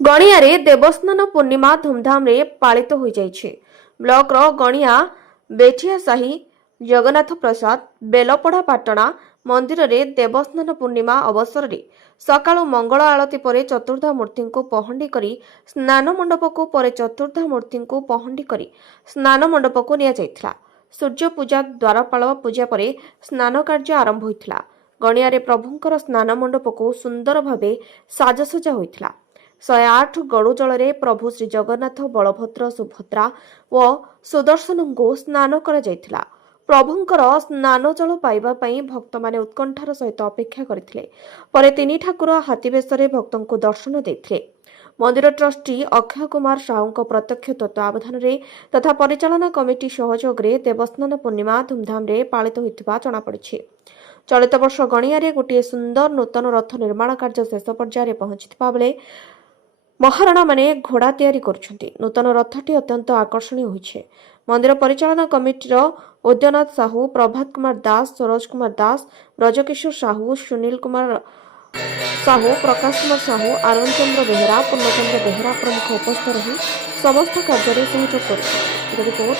ଗଣିଆରେ ଦେବସ୍ନାନ ପୂର୍ଣ୍ଣିମା ଧୁମଧାମରେ ପାଳିତ ହୋଇଯାଇଛି। ବ୍ଲକର ଗଣିଆ ବେଠିଆସାହି ଜଗନ୍ନାଥ ପ୍ରସାଦ ବେଲପଡ଼ା ପାଟଣା ମନ୍ଦିରରେ ଦେବସ୍ନାନ ପୂର୍ଣ୍ଣିମା ଅବସରରେ ସକାଳୁ ମଙ୍ଗଳ ଆଳତି ପରେ ଚତୁର୍ଦ୍ଧା ମୂର୍ତ୍ତିଙ୍କୁ ପହଣ୍ଡି କରି ସ୍ନାନ ମଣ୍ଡପକୁ ପରେ ଚତୁର୍ଦ୍ଧା ମୂର୍ତ୍ତିଙ୍କୁ ପହଣ୍ଡି କରି ସ୍ନାନ ମଣ୍ଡପକୁ ନିଆଯାଇଥିଲା। ସୂର୍ଯ୍ୟ ପୂଜା ଦ୍ୱାରପାଳ ପୂଜା ପରେ ସ୍ନାନ କାର୍ଯ୍ୟ ଆରମ୍ଭ ହୋଇଥିଲା। ଗଣିଆରେ ପ୍ରଭୁଙ୍କର ସ୍ନାନ ମଣ୍ଡପକୁ ସୁନ୍ଦର ଭାବେ ସାଜସଜା ହୋଇଥିଲା। 108 ଗଡୁ ଜଳରେ ପ୍ରଭୁ ଶ୍ରୀ ଜଗନ୍ନାଥ ବଳଭଦ୍ର ସୁଭଦ୍ରା ଓ ସୁଦର୍ଶନଙ୍କୁ ସ୍ନାନ କରାଯାଇଥିଲା। ପ୍ରଭୁଙ୍କର ସ୍ନାନ ଜଳ ପାଇବା ପାଇଁ ଭକ୍ତମାନେ ଉତ୍କଣ୍ଠାର ସହିତ ଅପେକ୍ଷା କରିଥିଲେ। ପରେ ତିନି ଠାକୁର ହାତୀବେଶରେ ଭକ୍ତଙ୍କୁ ଦର୍ଶନ ଦେଇଥିଲେ। ମନ୍ଦିର ଟ୍ରଷ୍ଟି ଅକ୍ଷୟ କୁମାର ସାହୁଙ୍କ ପ୍ରତ୍ୟକ୍ଷ ତତ୍ତ୍ୱାବଧାନରେ ତଥା ପରିଚାଳନା କମିଟି ସହଯୋଗରେ ଦେବସ୍ନାନ ପୂର୍ଣ୍ଣିମା ଧୁମଧାମରେ ପାଳିତ ହୋଇଥିବା ଜଣାପଡ଼ିଛି। ଚଳିତ ବର୍ଷ ଗଣିଆରେ ଗୋଟିଏ ସୁନ୍ଦର ନୂତନ ରଥ ନିର୍ମାଣ କାର୍ଯ୍ୟ ଶେଷ ପର୍ଯ୍ୟାୟରେ ପହଞ୍ଚିଥିବା ବେଳେ ମହାରଣାମାନେ ଘୋଡ଼ା ତିଆରି କରୁଛନ୍ତି। ନୂତନ ରଥଟି ଅତ୍ୟନ୍ତ ଆକର୍ଷଣୀୟ ହୋଇଛି। ମନ୍ଦିର ପରିଚାଳନା କମିଟିର ଉଦୟନାଥ ସାହୁ, ପ୍ରଭାତ କୁମାର ଦାସ, ସରୋଜ କୁମାର ଦାସ, ବ୍ରଜକିଶୋର ସାହୁ, ସୁନୀଲ କୁମାର ସାହୁ, ପ୍ରକାଶ କୁମାର ସାହୁ, ଆନନ୍ଦ ଚନ୍ଦ୍ର ବେହେରା, ପୂର୍ଣ୍ଣଚନ୍ଦ୍ର ବେହେରା ପ୍ରମୁଖ ଉପସ୍ଥିତ ରହି ସମସ୍ତ କାର୍ଯ୍ୟରେ ସହଯୋଗ କରୁଛନ୍ତି। ରିପୋର୍ଟ